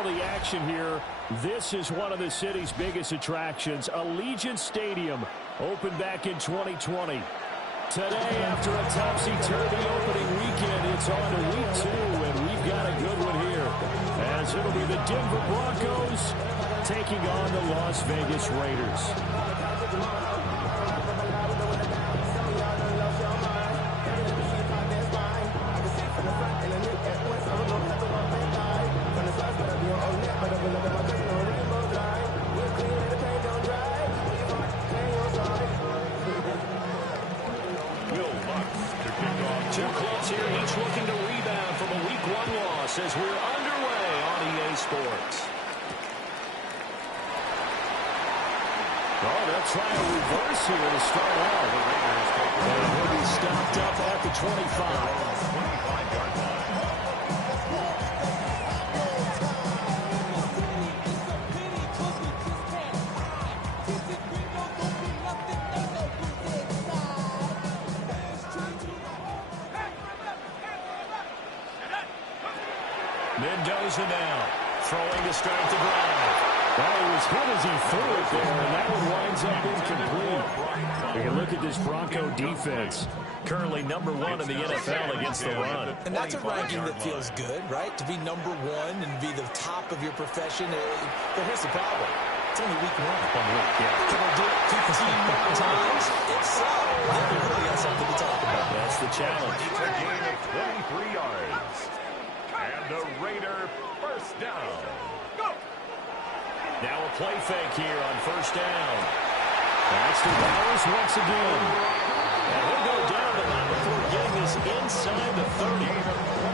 follow the action here. This is one of the city's biggest attractions. Allegiant Stadium opened back in 2020. Today, after a topsy-turvy opening weekend, it's on to week 2, and we've got a good one here. As it'll be the Denver Broncos taking on the Las Vegas Raiders. Two clubs here, each looking to rebound from a Week 1 loss as we're underway on EA Sports. Oh, they'll try a reverse here to start out. And he'll be stopped up at the 25. 25-yard line. Mendoza now throwing to start the drive. Well, he was hit as he threw it there, and that one winds up incomplete. You can look at this Bronco defense. Currently number 1 in the NFL against the run. And that's a ranking that feels good, right? To be number 1 and be the top of your profession. But here's the problem. It's only week 1. Yeah. Can we do it 15 more times? If so, then we really got something to talk about. That's the challenge. It's a gain of 23 yards. And a Raider first down. Go! Now a play fake here on first down. Baxter Bowers once again. And he'll go down the line before getting this inside the 30.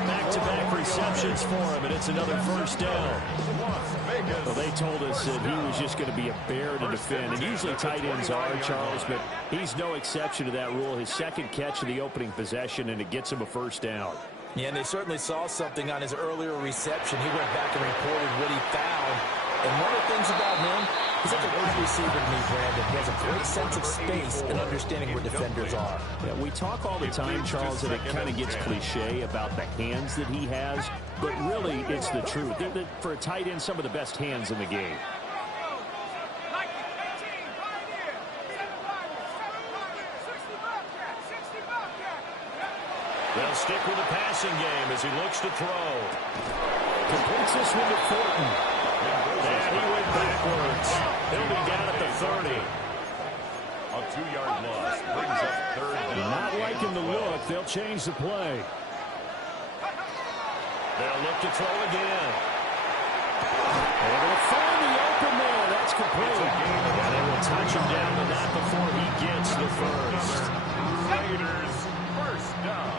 Back-to-back receptions for him, and it's another first down. Well, they told us that he was just going to be a bear to defend, and usually tight ends are, Charles, but he's no exception to that rule. His second catch of the opening possession, and it gets him a first down. Yeah, and they certainly saw something on his earlier reception. He went back and reported what he found. And one of the things about him, he's like a wide receiver to me, Brandon. He has a great sense of space and understanding where defenders are. Yeah, we talk all the time, Charles, and it kind of gets cliche about the hands that he has, but really it's the truth. For a tight end, some of the best hands in the game. They'll stick with the passing game as he looks to throw. Completes this one to Thornton. And he went backwards. He'll be down at the 30. A 2-yard loss brings up third down. Not liking the look. They'll change the play. They'll look to throw again. And they'll find the open there. That's complete. And they will touch him down to that before he gets the first. Raiders first down.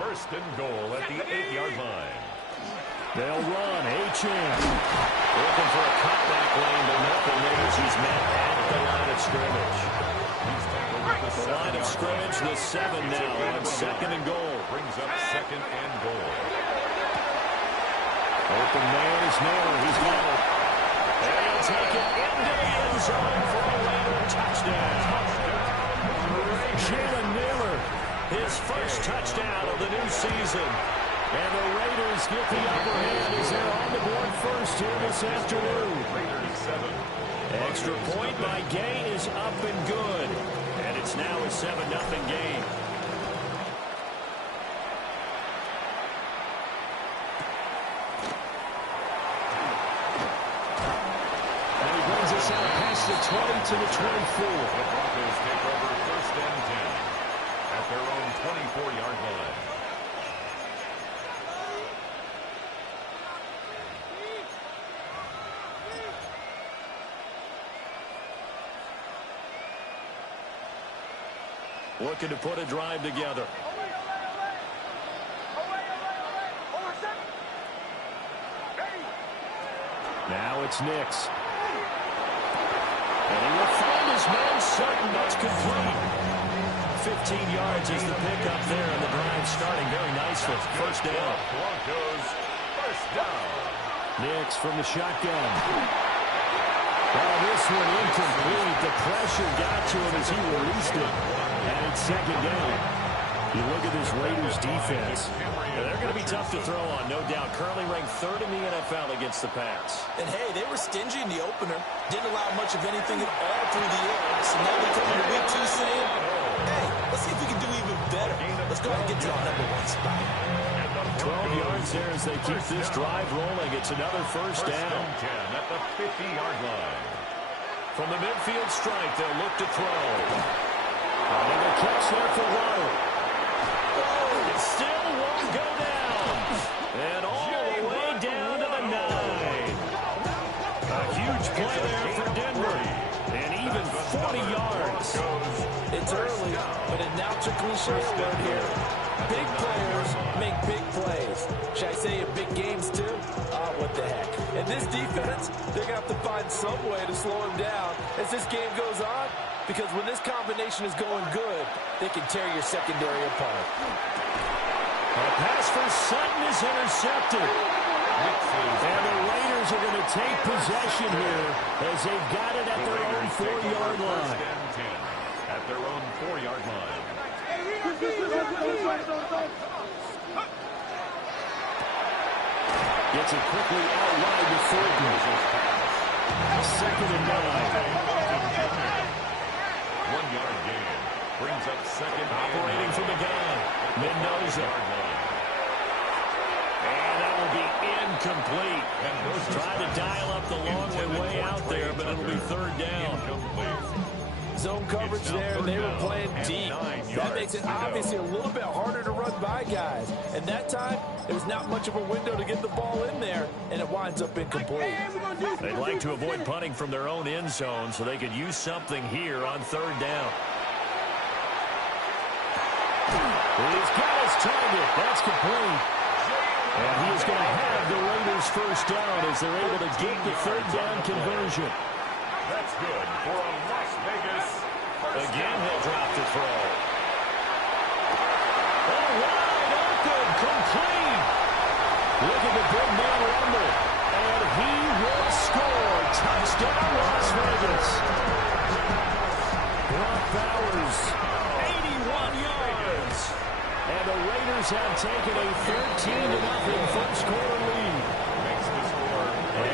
First and goal at the 8-yard line. They'll run. Achane. Looking for a cutback lane, but nothing there as he's met at the line of scrimmage. The line of scrimmage, the 7 now on second and goal. Brings up second and goal. Open man is Naylor. He's got it. And he'll take it into the end zone for a Raider touchdown. Jalen Naylor, his first touchdown of the new season. And the Raiders get the upper hand as they're on the board first here this afternoon. Extra point by Gay is up and good. And it's now a 7-0 game. And he brings us out past the 20 to the 24. The Broncos take over first and 10 at their own 24-yard line. Looking to put a drive together. Now it's Nix. And he will find his man Sutton. That's complete. 15 yards is the pickup there, and the drive starting very nicely. First down. Broncos first down. Nix from the shotgun. Oh, this one incomplete. The pressure got to him as he released it. And it's second down. You look at this Raiders defense. They're going to be tough to throw on, no doubt. Currently ranked third in the NFL against the pass. And, hey, they were stingy in the opener. Didn't allow much of anything at all through the air. So now they come into week 2 saying, hey, let's see if we can do even better. Let's go ahead and get to our #1 spot. 12 yards there as they keep this drive rolling. It's another first down. 10 at the 50-yard line. From the midfield stripe, they'll look to throw. And a catch there for Waddle. Oh, it still won't go down. And all the way down to the 9. A huge play there for Denver. And even 40 yards. It's early, but it now it's a cliche word here. Big players make big plays. Should I say in big games too? What the heck. And this defense, they're going to have to find some way to slow him down as this game goes on, because when this combination is going good, they can tear your secondary apart. A pass for Sutton is intercepted. And the Raiders are going to take possession here as they've got it at their own 4-yard line. At their own 4-yard line. Gets it quickly out wide to Thornton. 2nd and 9. 1-yard gain. Brings up second. Operating from the gun. Mendoza. And that will be incomplete. Trying to dial up the long way out there, but it'll be 3rd down. Zone coverage there, they were playing deep. That makes it obviously a little bit harder to run by guys. And that time, there's not much of a window to get the ball in there, and it winds up incomplete. They'd like to avoid punting from their own end zone so they could use something here on 3rd down. He's got his target. That's complete. And he is going to have the Raiders first down as they're able to get the 3rd down conversion. That's good for a Las Vegas. Again, he'll drop the throw. Oh, wide open, complete. Look at the big man rumble. And he will score. Touchdown, Las Vegas. Brock Bowers, 81 yards. And the Raiders have taken a 13-0 first-quarter lead.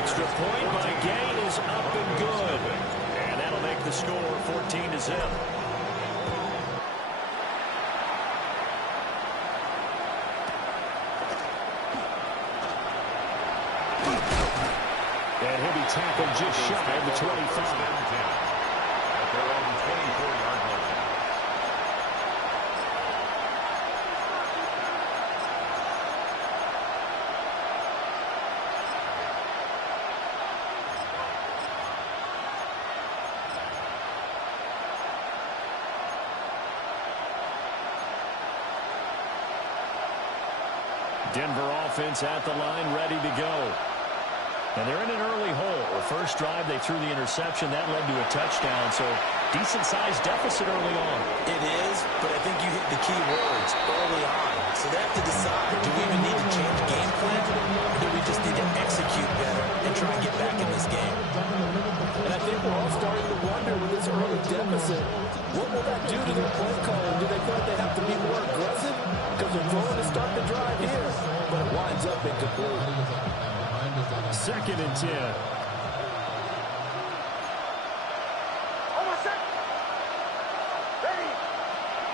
Extra point by Gain is up and good. And that'll make the score 14-0. And he'll be tackled just shy of the 25. At their own 24-yard line. Denver offense at the line, ready to go. And they're in an early hole. The first drive, they threw the interception. That led to a touchdown, so decent-sized deficit early on. It is, but I think you hit the key words early on. So they have to decide, do we even need to change game plan, or do we just need to execute better and try and get back in this game? And I think we're all starting to wonder with this early deficit, what will that do to their play calling? Do they feel like they have to be more aggressive? Because they're going to start the drive here, but it winds up incomplete. 2nd and 10.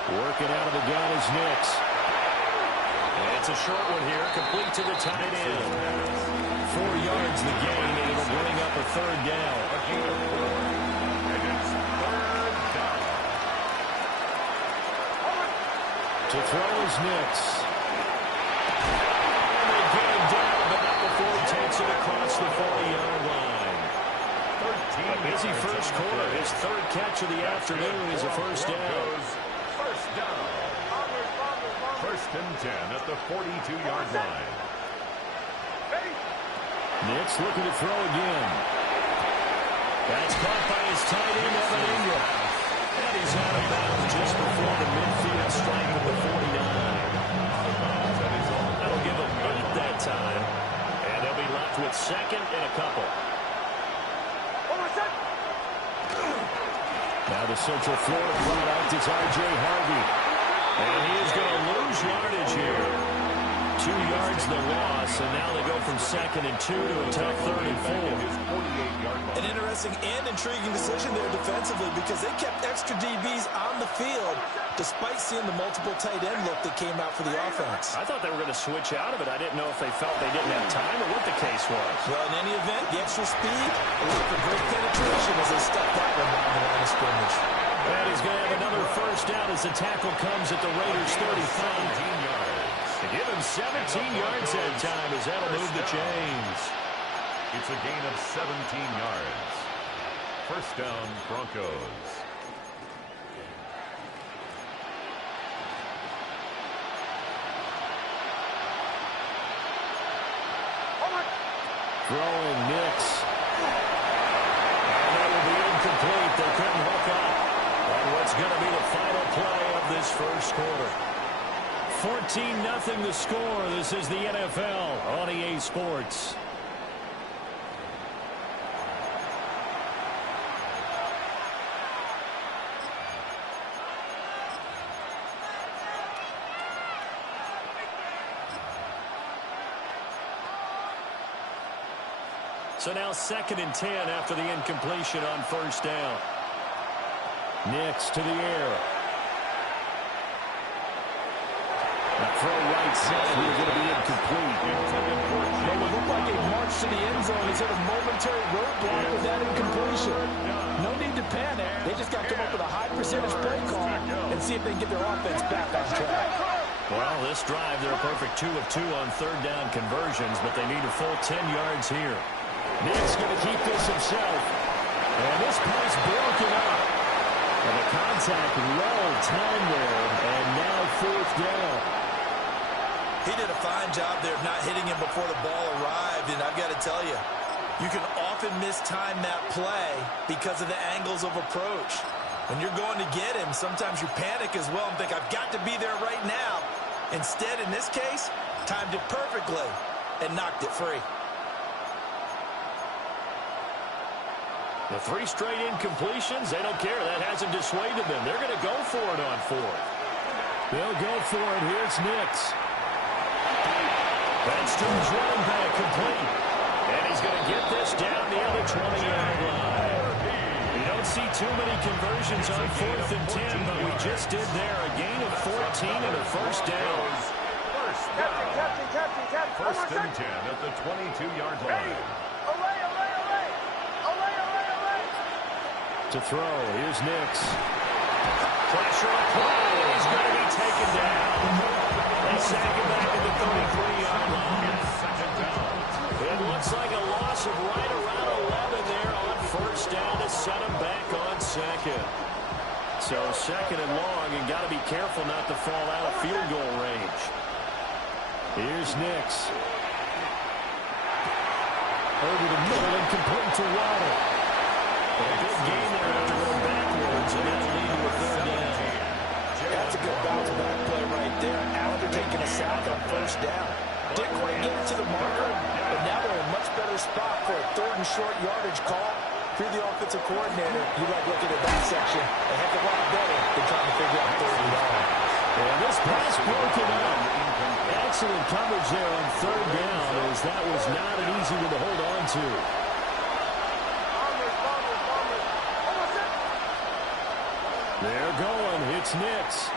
Working out of the gun is Nix. And it's a short one here, complete to the tight end. 4 yards the gain, and it'll bring up a 3rd down. And it's 3rd down. To throw is Nix. And they get him down, but not before he takes it across the 40-yard line. A busy first quarter. His 3rd catch of the afternoon is a first down. First down. 1st and 10 at the 42-yard line. Nix looking to throw again. That's caught by his tight end, Evan Ingram. And he's out of bounds just before the midfield strike of the 49. That'll give him 8 that time. And they'll be left with 2nd and a couple. Now the Central Florida product is R.J. Harvey. And he is going to lose yardage here. 2 yards the loss, and now they go from 2nd and 2 to a tough 3rd and 4. An interesting and intriguing decision there defensively because they kept extra DBs on the field despite seeing the multiple tight end look that came out for the offense. I thought they were going to switch out of it. I didn't know if they felt they didn't have time or what the case was. Well, in any event, the extra speed allowed for great penetration as they stuck that one down the line of scrimmage. And he's going to have another first down as the tackle comes at the Raiders' 35. To give him 17 yards that time as that'll move the chains. It's a gain of 17 yards. First down, Broncos. Throwing Nix. And that will be incomplete. They couldn't hook up on what's going to be the final play of this first quarter. 14-0 the score. This is the NFL on EA Sports. So now 2nd and 10 after the incompletion on first down. Nix to the air. The throw right side is going to be incomplete. It would look like a march to the end zone. Is it a momentary roadblock with that incompletion? No need to panic. They just got to come up with a high percentage play call and see if they can get their offense back on track. Well, this drive, they're a perfect 2 of 2 on 3rd down conversions, but they need a full 10 yards here. Nick's going to keep this himself. And this pass broken up. And the contact well timed there, and now 4th down. He did a fine job there of not hitting him before the ball arrived, and I've got to tell you, you can often mistime that play because of the angles of approach. When you're going to get him, sometimes you panic as well and think, I've got to be there right now. Instead, in this case, timed it perfectly and knocked it free. The 3 straight incompletions, they don't care. That hasn't dissuaded them. They're going to go for it on 4th. They'll go for it. Here's Nix. That's to his running back, complete. And he's going to get this down the other 20-yard line. You don't see too many conversions on 4th and 10, but we just did there. A gain of 14 and a first down. First and 10 at the 22-yard line. To throw, here's Nix. Pressure applied, he's going to be taken down. They sack him back at the 33-yard line. It looks like a loss of right around 11 there on first down to set him back on 2nd. So 2nd and long, and got to be careful not to fall out of field goal range. Here's Nix. Over the middle and complete to Waddle. A big gain there after going backwards, and that'll lead to a 3rd down. That's a good bounce back play right there after taking a sack on first down. Didn't quite get it to the marker, but now they're in a much better spot for a 3rd and short yardage call. If you're the offensive coordinator, you like looking at that section a heck of a lot better than trying to figure out 3rd and long. And this pass broken up. Excellent coverage there on 3rd down, as that was not an easy one to hold on to. They're going. It's Nix.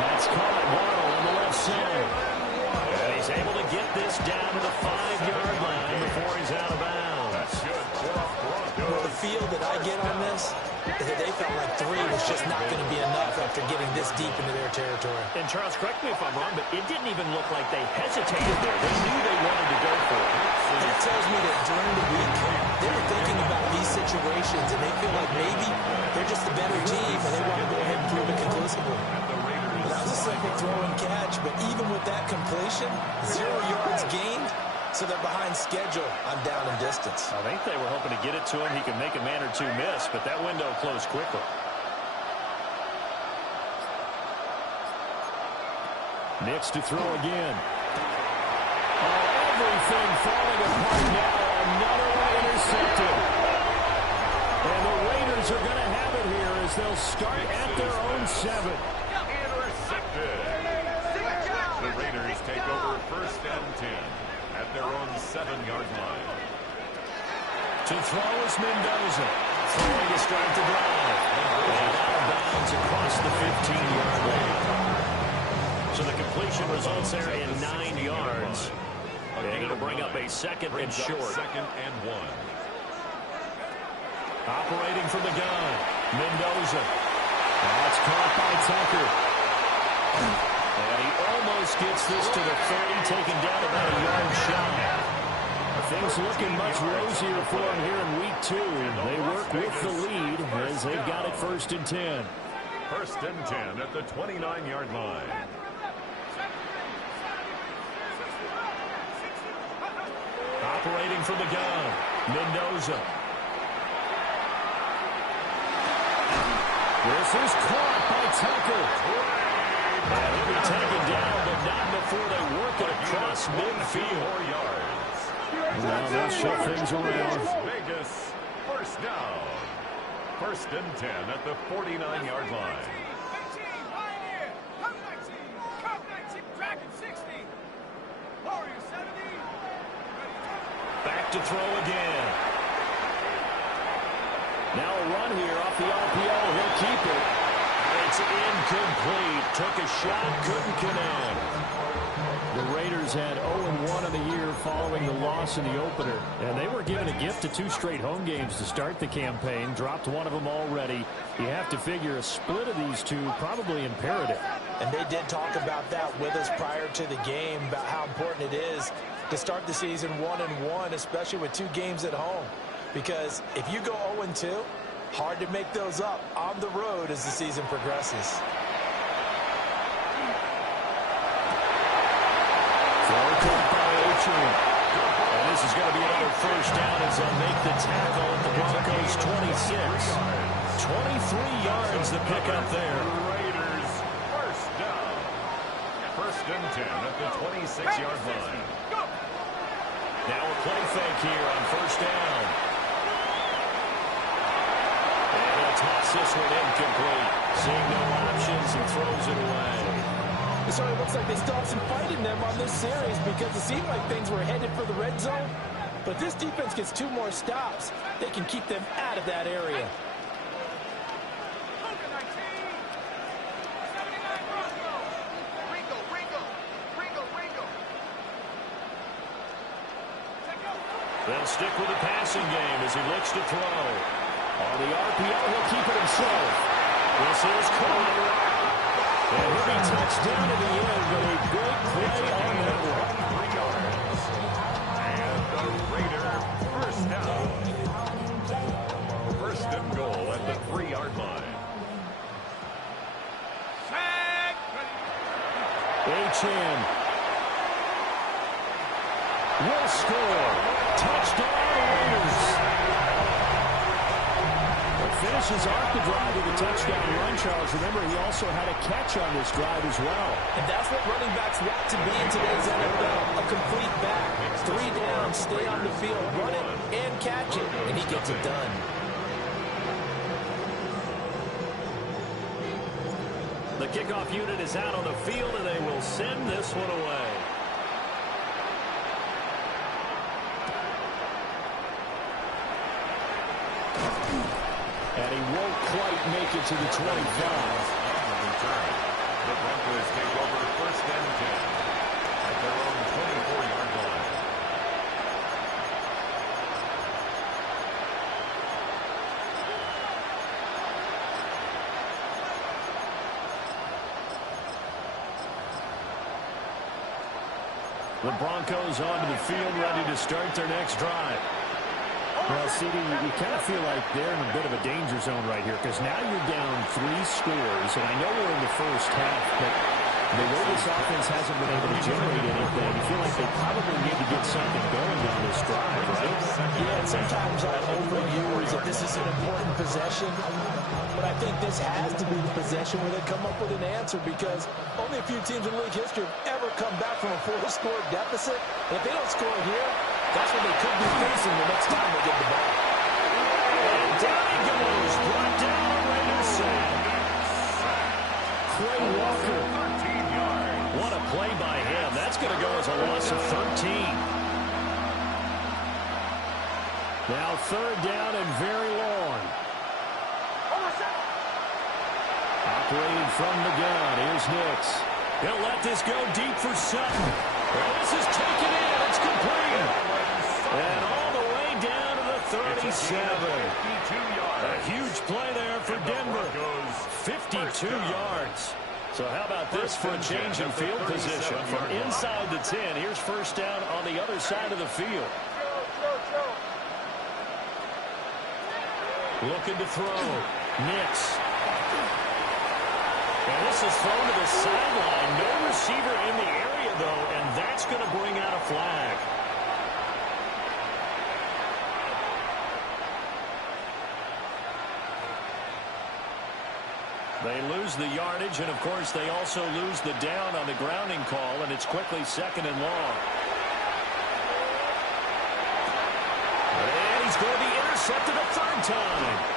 That's caught. Waddle on the left side. And he's able to get this down to the 5-yard line before he's out of bounds. Well, the feel that I get on this is that they felt like 3 was just not going to be enough after getting this deep into their territory. And Charles, correct me if I'm wrong, but it didn't even look like they hesitated there. They knew they wanted to go for it. That tells me that during the week, they were thinking about these situations, and they feel like maybe they're just a better team, and they want to go ahead and prove it conclusively. That was a simple throw and catch, but even with that completion, 0 yards gained, so they're behind schedule on down and distance. I think they were hoping to get it to him. He could make a man or 2 miss, but that window closed quickly. Nix to throw again. Everything falling apart now. Another one intercepted. And the Raiders are going to have it here as they'll start at their own 7. first and 10 at their own 7-yard line. To throw is Mendoza. Throwing to start the drive. And out of bounds across the 15-yard line. So the completion results there in 9 yards. And it'll bring up a second and short. Second and 1. Operating from the gun, Mendoza. That's caught by Tucker. And he almost gets this to the 30, taken down about a yard shy. Things looking much rosier for him here in week 2. They work with the lead as they've got it first and 10. First and 10 at the 29-yard line. Operating from the gun, Mendoza. This is caught by Tucker. And he'll be taken down, but not before they work it across midfield. 4 yards. Now they'll shift things around. Vegas, first down. First and 10 at the 49-yard line. Back to throw again. Now a run here off the RPO. He'll keep it. It's incomplete. Took a shot, couldn't connect. The Raiders had 0-1 in the year following the loss in the opener. And they were given a gift of 2 straight home games to start the campaign. Dropped one of them already. You have to figure a split of these two probably imperative. And they did talk about that with us prior to the game, about how important it is to start the season 1-1, especially with 2 games at home. Because if you go 0-2, hard to make those up on the road as the season progresses. Throw caught by Achane. And this is going to be another first down as they'll make the tackle at the Broncos' 26. 23 yards the pick up there. Raiders, first down. First and 10 at the 26-yard line. Now a play fake here on first down. And he'll toss this one incomplete. Seeing no options, he throws it away. It sort of looks like they still have some fight in them on this series because it seemed like things were headed for the red zone. But if this defense gets 2 more stops, they can keep them out of that area. They'll stick with the passing game as he looks to throw. On the RPO, he'll keep it himself. This is Carter. And he'll be touched down at the end, but a good play on that one. 3 yards. And the Raider first down. First and goal at the 3-yard line. Achane will score. Touchdown, Raiders. Finishes off the drive with a touchdown run, Charles. Remember, he also had a catch on this drive as well. And that's what running backs want to be in today's NFL, a complete back. 3 down, stay on the field, run it and catch it, and he gets it done. The kickoff unit is out on the field, and they will send this one away. And he won't quite make it to the 25. The Broncos take over first and 10 at their own 24-yard line. The Broncos onto the field, ready to start their next drive. Well, CD, you kind of feel like they're in a bit of a danger zone right here because now you're down 3 scores, and I know we're in the first half, but the way this offense hasn't been able to generate anything, you feel like they probably need to get something going on this drive, right? Yeah, and sometimes I overuse that this is an important possession, but I think this has to be the possession where they come up with an answer because only a few teams in league history have ever come back from a 4-score deficit. And if they don't score here, that's what they could be facing the next time they get the ball. And down he goes. Brought down the Raiders sack. Quay Walker. 13 yards. What a play by him. That's going to go as a loss of 13. Now third down and very long. Operating from the gun. Here's Nix. He'll let this go deep for Sutton. Well, this is taken in. It's complete. And all the way down to the 37. A huge play there for Denver. 52 yards. So how about this for a change in field position? From inside the 10, here's first down on the other side of the field. Looking to throw. Nix. And this is thrown to the sideline. No receiver in the area, though, and that's going to bring out a flag. They lose the yardage, and, of course, they also lose the down on the grounding call, and it's quickly second and long. And he's going to be intercepted a third time.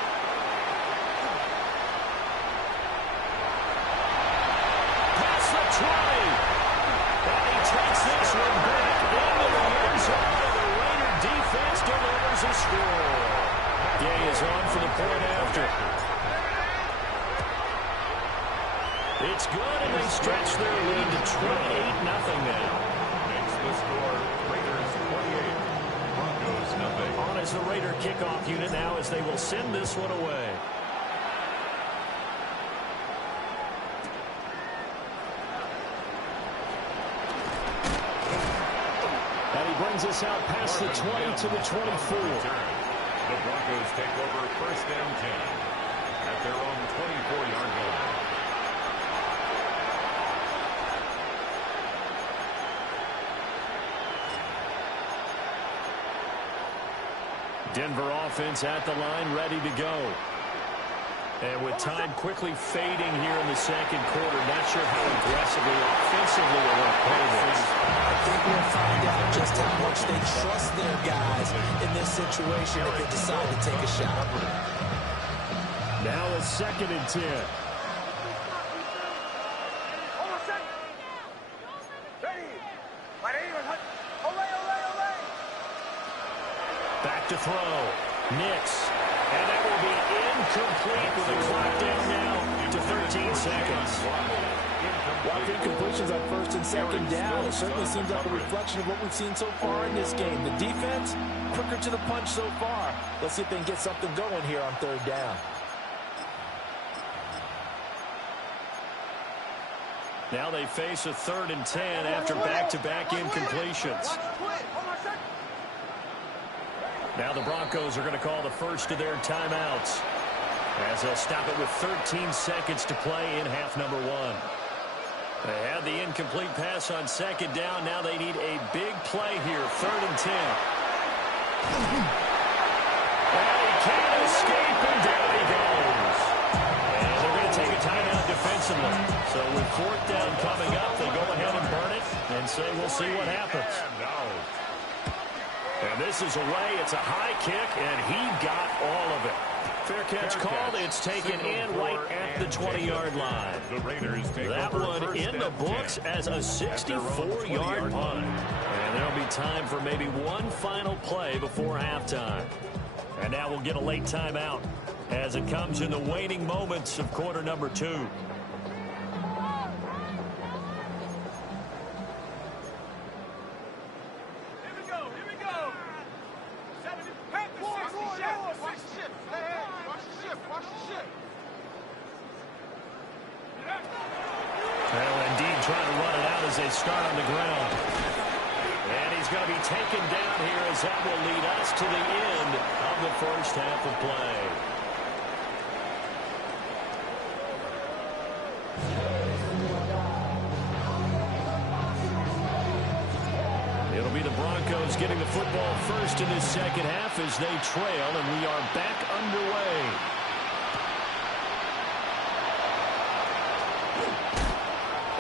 And he takes this one back into the end zone. The Raider defense delivers a score. Day is on for the point after. It's good, and they stretch their lead to 28-0 now. Makes the score Raiders 28, Broncos nothing. On as the Raider kickoff unit now as they will send this one away. Brings us out past the 20 to the 24. The Broncos take over first down 10 at their own 24-yard line. Denver offense at the line, ready to go. And with time quickly fading here in the second quarter, not sure how aggressively, offensively they want to play this. I think we'll find out just how much they trust their guys in this situation if they decide to take a shot. Now a second and 10. Back to throw. Nix. And that will be incomplete with a clock down now to 13 seconds. A lot of incompletions on first and second down. It certainly seems like a reflection of what we've seen so far in this game. The defense, quicker to the punch so far. Let's see if they can get something going here on third down. Now they face a third and 10 after back-to-back incompletions. Now the Broncos are going to call the first of their timeouts as they'll stop it with 13 seconds to play in half number one. They had the incomplete pass on second down. Now they need a big play here, third and 10. And he can't escape, and down he goes. And they're going to take a timeout defensively. So with fourth down coming up, they go ahead and burn it and say we'll see what happens. And this is away. It's a high kick, and he got all of it. Fair catch called. It's taken in right at the 20-yard line. The Raiders take that one in the books as a 64-yard punt. And there'll be time for maybe one final play before halftime. And now we'll get a late timeout as it comes in the waning moments of quarter number 2. They start on the ground. And he's going to be taken down here as that will lead us to the end of the first half of play. It'll be the Broncos getting the football first in this second half as they trail, and we are back underway.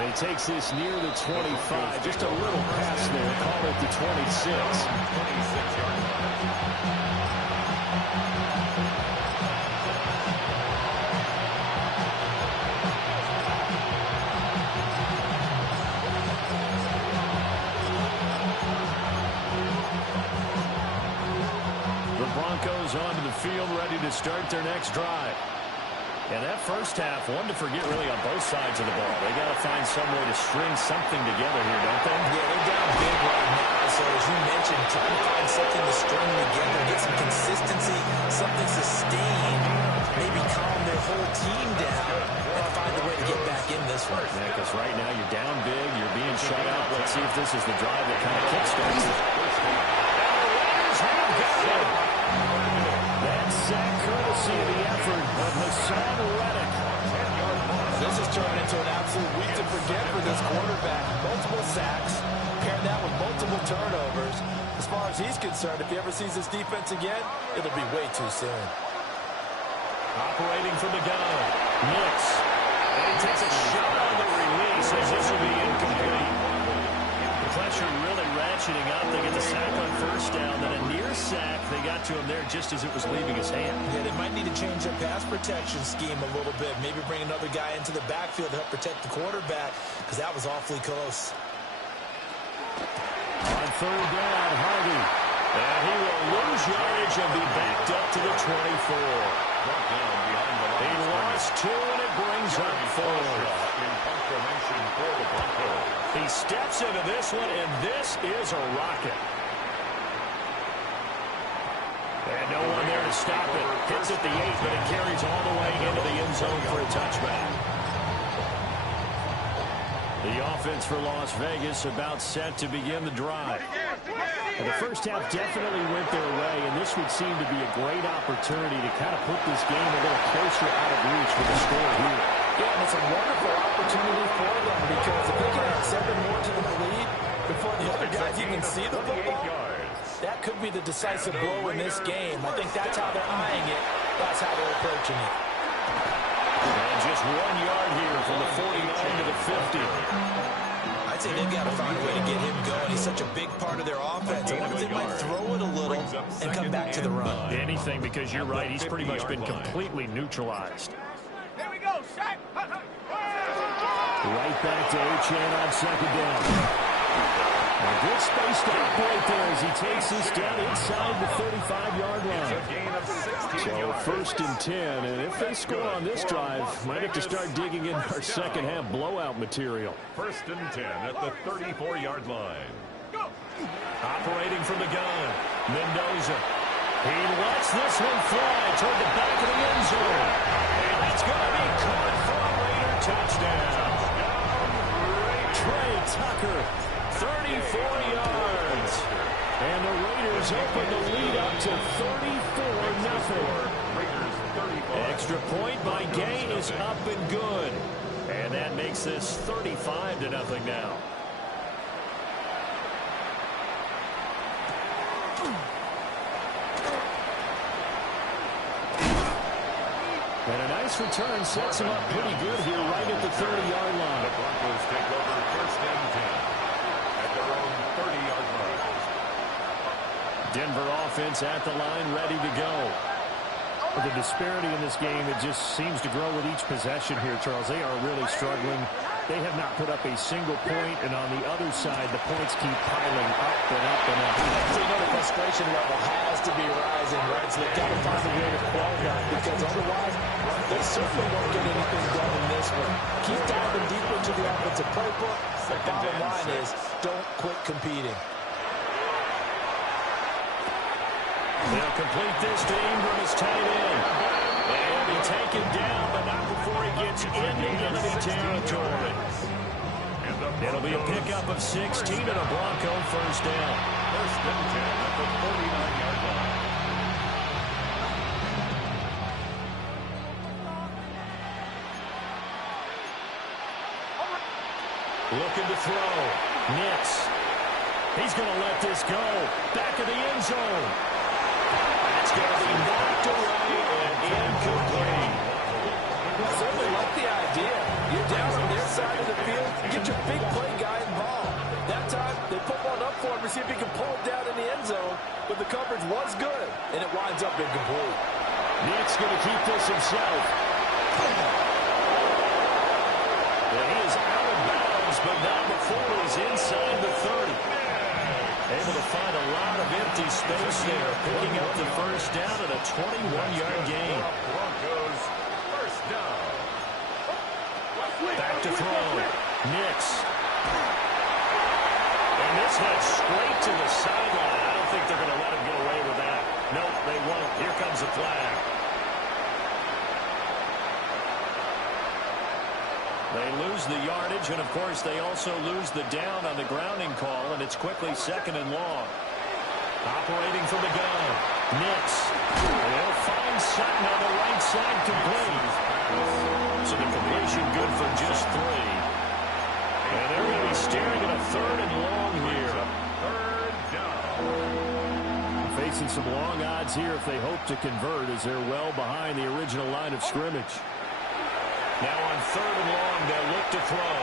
He takes this near the 25. Just a little pass there. Call it the 26. 26-yard line. The Broncos onto the field, ready to start their next drive. And that first half, one to forget really on both sides of the ball. They got to find some way to string something together here, don't they? Yeah, they're down big right now. So as you mentioned, trying to find something to string together, get some consistency, something sustained, maybe calm their whole team down, and find a way to get back in this one. Yeah, because right now you're down big, you're being shut out. Let's see if this is the drive that kind of kickstarts it. That sack courtesy of the effort of Hassan Reddick. This has turned into an absolute week to forget for this quarterback. Multiple sacks, pair that with multiple turnovers. As far as he's concerned, if he ever sees this defense again, it'll be way too soon. Operating from the gun, Nix. And he takes a shot on the release as this will be incomplete. The pressure really ratcheting up. They get the sack on first down, then a near sack. They got to him there just as it was leaving his hand. Yeah, they might need to change their pass protection scheme a little bit. Maybe bring another guy into the backfield to help protect the quarterback, because that was awfully close. On third down, Harvey. And he will lose yardage and be backed up to the 24. He lost 2, and it brings up 4. He steps into this one, and this is a rocket. And no one there to stop it. Hits at the 8, but it carries all the way into the end zone for a touchback. The offense for Las Vegas about set to begin the drive. And the first half definitely went their way, and this would seem to be a great opportunity to kind of put this game a little closer out of reach with the score here. Yeah, and it's a wonderful opportunity for them, because if they can add 7 more to the lead before the other guys even see the football, that could be the decisive blow in this game. I think that's how they're eyeing it. That's how they're approaching it. And just 1 yard here from the 49 to the 50. I'd say they've got to find a way to get him going. He's such a big part of their offense. I wonder if they might throw it a little and come back to the run. Anything, because you're right. He's pretty much been completely neutralized. There we go, Shaq. Right back to Achane on second down. A good space to operate there as he takes this down inside the 35-yard line. So first and 10, and if they score on this drive, might have to start digging in our second half blowout material. First and 10 at the 34-yard line. Operating from the gun, Mendoza. He lets this one fly toward the back of the end zone. And that's going to be caught for a Raider touchdown. Trey Tucker, 34 yards. And the Raiders open the lead up to 34-0. Extra point by Gay is up and good. And that makes this 35-0 now. And a nice return sets him up pretty good here right at the 30-yard line. The Broncos take over first and 10 at their own 30-yard line. Denver offense at the line, ready to go. The disparity in this game, it just seems to grow with each possession here, Charles. They are really struggling. They have not put up a single point, and on the other side, the points keep piling up and up and up. So you know the frustration level has to be rising, right? So they've got to find a way to quell that, because otherwise, they certainly won't get anything done in this one. Keep diving deeper into the offensive playbook. The bottom line is, don't quit competing. They'll complete this to Ingram as tight end. And he'll be taken down, but not before he gets into enemy territory. It'll be a pickup of 16 and a Bronco first down. First and 10 at the 49-yard line. Looking to throw. Nix. He's going to let this go. Back of the end zone. That's going to be knocked away and incomplete. I certainly like the idea. You're down on their side of the field. Get your big play guy involved. That time, they put one up for him to see if he can pull it down in the end zone. But the coverage was good, and it winds up incomplete. Nix going to keep this himself. And he is out of bounds, but not before he's inside the 30. Able to find a lot of empty space there, picking up the first down at a 21-yard gain. Broncos first down. Back to throw. Nix. And this heads straight to the sideline. I don't think they're going to let him get away with that. Nope, they won't. Here comes the flag. They lose the yardage, and, of course, they also lose the down on the grounding call, and it's quickly second and long. Operating from the gun. Nix. They'll find Sutton on the right side complete. So the completion good for just 3. And they're going to be staring at a third and long here. Third down. Facing some long odds here if they hope to convert, as they're well behind the original line of scrimmage. Now on third and long, they'll look to throw.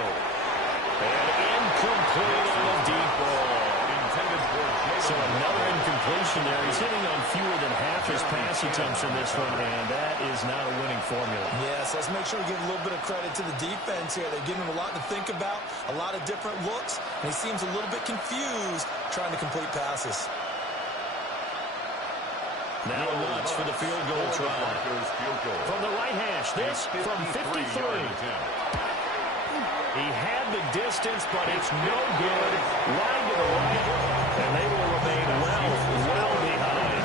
And incomplete on a deep ball. Intended for So another incompletion there. He's hitting on fewer than half his pass attempts in this one, and that is not a winning formula. Yes, let's make sure we give a little bit of credit to the defense here. They're giving him a lot to think about, a lot of different looks, and he seems a little bit confused trying to complete passes. Now Lutz for the field goal try. From the right hash, this from 53. He had the distance, but it's no good. Wide to the right, and they will remain well behind.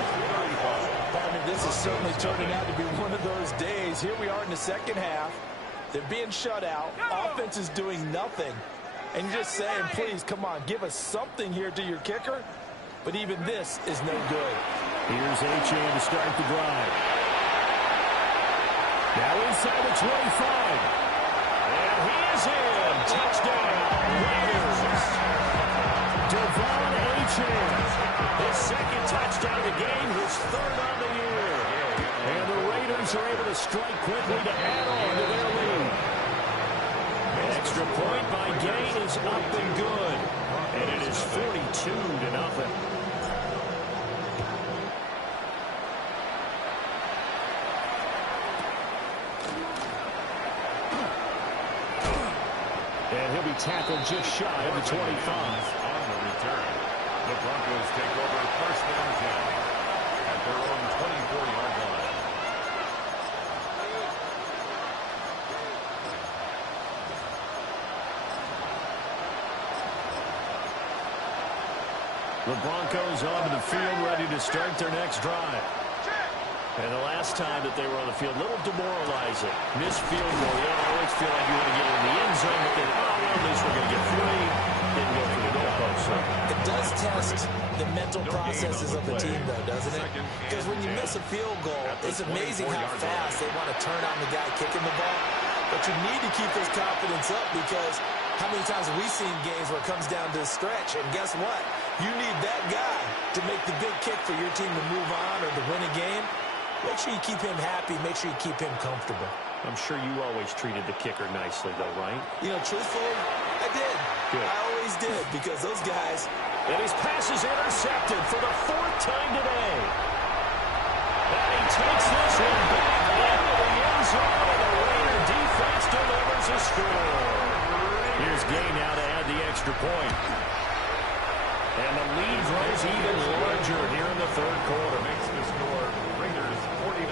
Partner, this is certainly turning out to be one of those days. Here we are in the second half. They're being shut out. Offense is doing nothing. And you're just saying, please, come on, give us something here to your kicker. But even this is no good. Here's Achane to start the drive. Now inside the 25. And he is in. Touchdown, Raiders. Devon Achane. His second touchdown of the game, his third on the year. And the Raiders are able to strike quickly to add on to their lead. An extra point by Gay is up and good. And it is 42-0. And he'll be tackled just shy of the 25. On the return, the Broncos take over first and 10 at their own 24-yard line. The Broncos onto the field, ready to start their next drive. And the last time that they were on the field, a little demoralizing. Missed field goal. You know, I always feel like you want to get in the end zone, but then, oh, well, at least we're going to get 3. Didn't go for the goalpost. So It does test the mental processes of the team, though, doesn't it? Because when you miss a field goal, it's amazing how fast they want to turn on the guy kicking the ball. But you need to keep this confidence up, because how many times have we seen games where it comes down to a stretch? And guess what? You need that guy to make the big kick for your team to move on or to win a game. Make sure you keep him happy. Make sure you keep him comfortable. I'm sure you always treated the kicker nicely, though, right? You know, truthfully, I did. Good. I always did, because those guys... And his pass is intercepted for the 4th time today. And he takes this one back into the end zone, and the Raider defense delivers a score. Here's Gay now to add the extra point. And the lead grows even larger here in the third quarter. Makes the score Raiders 49,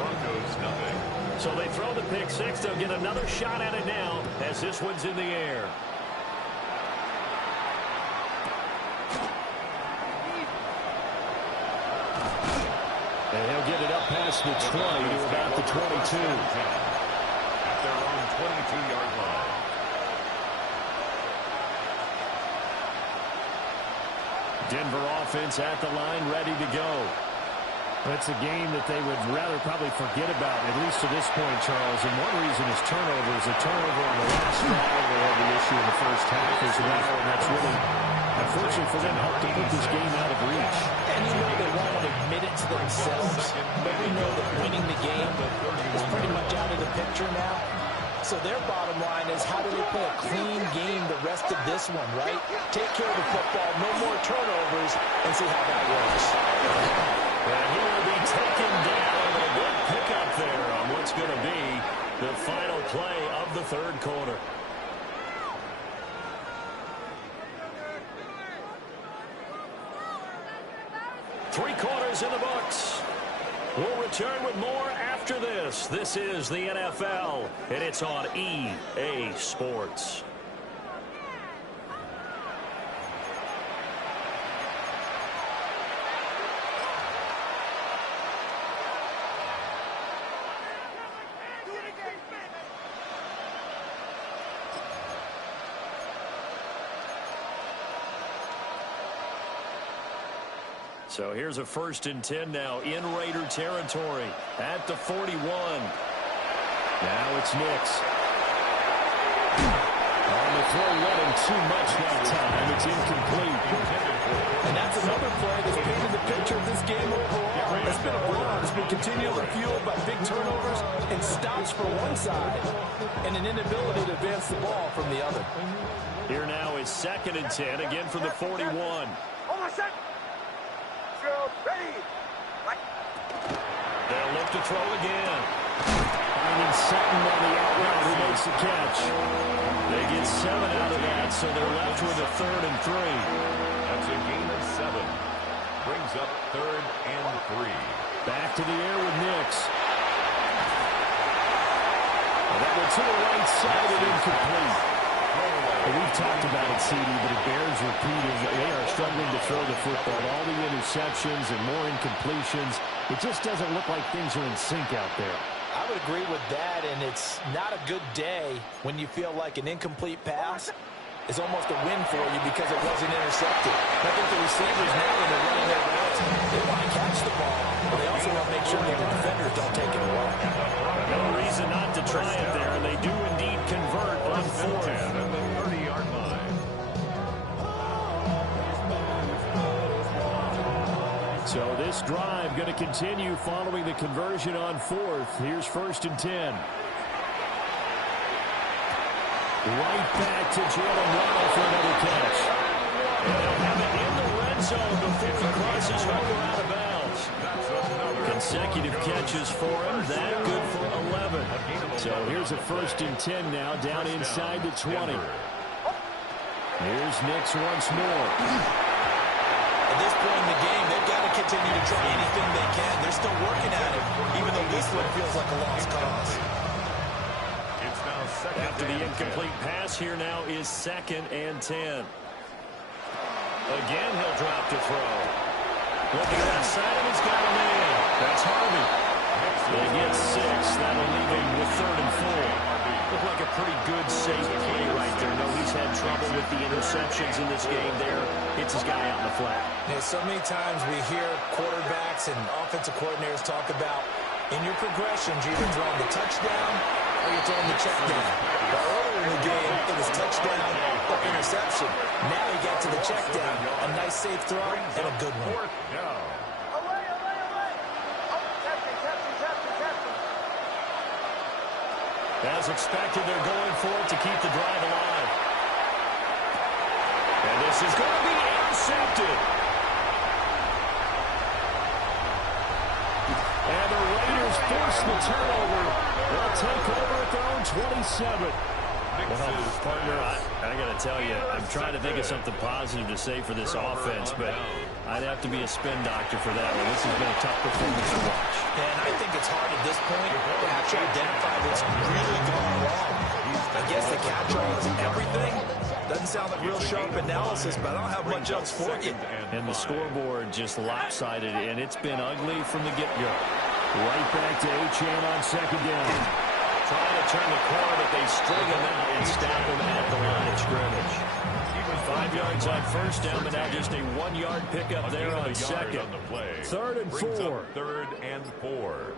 Broncos nothing. So they throw the pick six. They'll get another shot at it now as this one's in the air. And he'll get it up past the 20 to about the 22. At their own 22-yard line. Denver offense at the line, ready to go. That's a game that they would rather probably forget about, at least to this point, Charles. And one reason is turnovers. A turnover on the last drive. They had the issue in the first half as well, and that's really, unfortunately for them, helped to put this game out of reach. And you know they won't admit it to themselves, but we know that winning the game is pretty much out of the picture now. So their bottom line is, how do they play a clean game the rest of this one, right? Take care of the football, no more turnovers, and see how that works. And he will be taken down. A good pickup there on what's going to be the final play of the third quarter. is in the books. We'll return with more after this. This is the NFL, and it's on EA Sports. So here's a 1st and 10 now in Raider territory at the 41. Now it's Nix. On the throw, running too much that time. It's incomplete. And that's another play that's painted the picture of this game overall. It's been a blowout. It's been continually fueled by big turnovers and stops for one side and an inability to advance the ball from the other. Here now is 2nd and 10, again from the 41. They'll look to throw again. Finding Sutton on the out route who makes the catch. They get 7 out of that, so they're left with a 3rd and 3. That's a gain of 7. Brings up 3rd and 3. Back to the air with Nix. And that one to the right side and incomplete. We've talked about it, CD, but it bears repeating. They are struggling to throw the football. All the interceptions and more incompletions. It just doesn't look like things are in sync out there. I would agree with that, and it's not a good day when you feel like an incomplete pass is almost a win for you because it wasn't intercepted. I think the receivers now, when they're running their routes, they want to catch the ball, but they also want to make sure that the defenders don't take it away. No reason not to try it there, and they do indeed convert on 4th. At the 30-yard line. So this drive going to continue following the conversion on 4th. Here's 1st and 10. Right back to Jalen Waddle for another catch. And they'll have it in the red zone before he crosses over out of bounds. Consecutive catches for him. That good for 11. So here's a 1st and 10 now down inside the 20. Here's Nix once more. At this point in the game, they've got to continue to try anything they can. They're still working at it, even though this one feels like a lost cause. It's now 2nd After the and 10. incomplete pass, here now is 2nd and 10. Again, he'll drop to throw. Looking left side, and he's got a man. That's Harvey. They get 6. That'll leave him with 3rd and 4. Looked like a pretty good, safe play right there. No, he's had trouble with the interceptions in this game there. Hits his guy out in the flat. Yeah, so many times we hear quarterbacks and offensive coordinators talk about in your progressions, you're either throwing the touchdown or you're throwing the check down. But earlier in the game, it was touchdown or interception. Now he got to the check down. A nice safe throw and a good one. As expected, they're going for it to keep the drive alive. And this is going to be intercepted. And the Raiders force the turnover. They'll take over at their own 27. Well, partner, I got to tell you, I'm trying to think of something positive to say for this offense, but I'd have to be a spin doctor for that one. This has been a tough performance to watch. And I think it's hard at this point to actually identify what's really gone wrong. I guess the catch-all is everything. Doesn't sound like real sharp analysis, but I don't have much else for you. And the scoreboard just lopsided, and it's been ugly from the get-go. Right back to Achane on 2nd down. Trying to turn the corner, but they string him out and stop him at the line of scrimmage. 5 yards on 1st down, but now just a 1-yard pickup there on 2nd. 3rd and 4. 3rd and 4.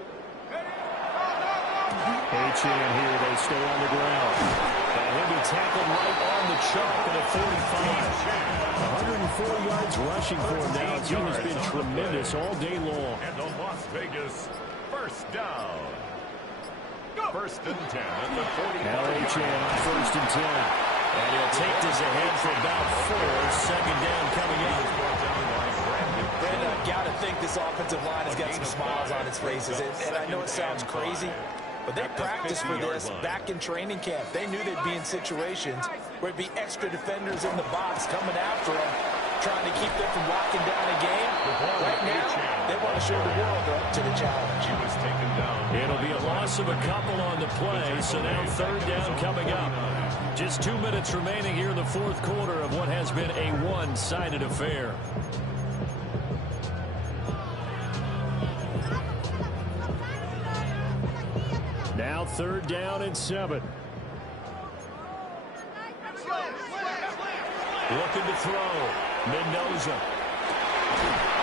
Achane here, they stay on the ground. And he'll be tackled right on the chalk at a 45. 104 yards rushing for him now. He has been tremendous all day long. And the Las Vegas 1st down. 1st and 10 at the 40. Now Achane on 1st and 10. And he'll take this ahead for about 4. 2nd down coming up. Brandon, I've got to think this offensive line has got some smiles on its faces. And I know it sounds crazy, but they practiced for this back in training camp. They knew they'd be in situations where it'd be extra defenders in the box coming after them. trying to keep them from locking down a game. Right now, they want to show the world they're up to the challenge. He was taken down. It'll be a loss of a couple on the play, so now third down coming up. Just 2 minutes remaining here in the fourth quarter of what has been a one-sided affair. Now third down and 7. Looking to throw. Mendoza.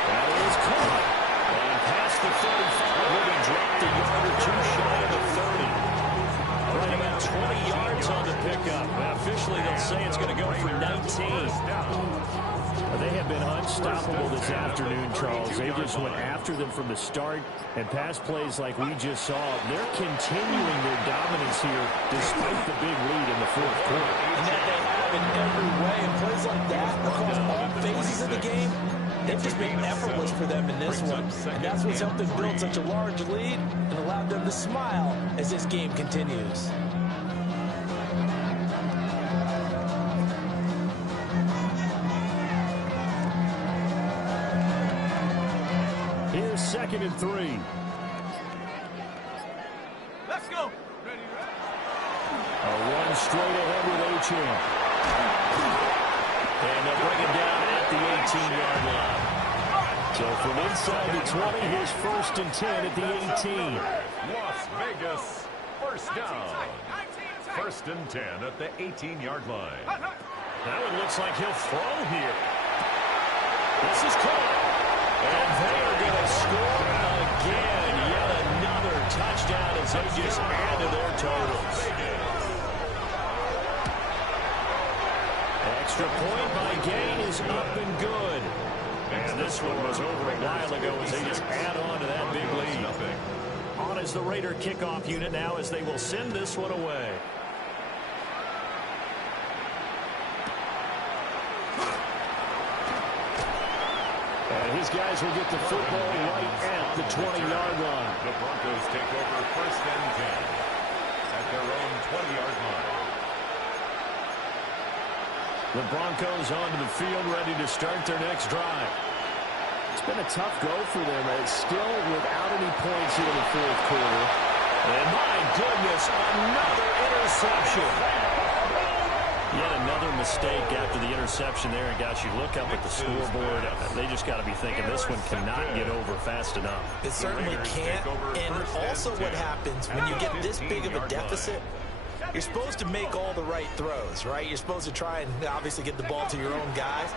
That is caught. And past the 35, will be dropped a yard or two shy of the 30. Right about 20 yards on the pickup. Officially, they'll say it's going to go for 19. They have been unstoppable this afternoon, Charles. They just went after them from the start, and pass plays like we just saw. They're continuing their dominance here despite the big lead in the fourth quarter. And that they have in every way. And plays like that across all phases of the game, they've just been effortless for them in this one. And that's what's helped them build such a large lead and allowed them to smile as this game continues. Here's 2nd and 3. Let's go. A run straight ahead with Achane. And they'll bring him down at the 18-yard line. So from inside the 20, here's 1st and 10 at the 18. Las Vegas, first down. 1st and 10 at the 18-yard line. Now it looks like he'll throw here. This is caught. And they are going to score again. Yet another touchdown as they just add to their totals. Extra point by Gain is up and good. And this one was over a while ago as they just add on to that big lead. On is the Raider kickoff unit now as they will send this one away. And his guys will get the football right at the 20-yard line. The Broncos take over 1st and 10 at their own 20-yard line. The Broncos onto the field, ready to start their next drive. It's been a tough go for them. It's still without any points here in the fourth quarter. And my goodness, another interception. Yet another mistake after the interception there. And guys, you look up at the scoreboard, they just got to be thinking this one cannot get over fast enough. It certainly can't. And also what happens when you get this big of a deficit, you're supposed to make all the right throws, right? You're supposed to try and obviously get the ball to your own guys.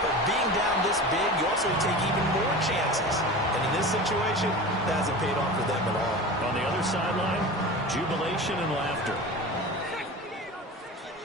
But being down this big, you also take even more chances. And in this situation, that hasn't paid off for them at all. On the other sideline, jubilation and laughter.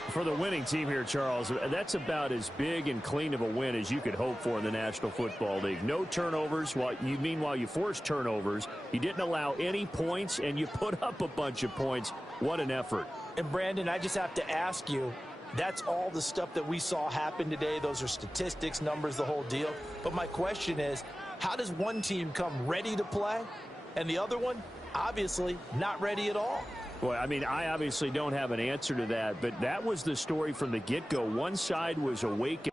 For the winning team here, Charles, that's about as big and clean of a win as you could hope for in the National Football League. No turnovers. Meanwhile, you forced turnovers. You didn't allow any points, and you put up a bunch of points. What an effort. And, Brandon, I just have to ask you, that's all the stuff that we saw happen today. Those are statistics, numbers, the whole deal. But my question is, how does one team come ready to play, and the other one, obviously, not ready at all? Well, I mean, I obviously don't have an answer to that, but that was the story from the get-go. One side was awake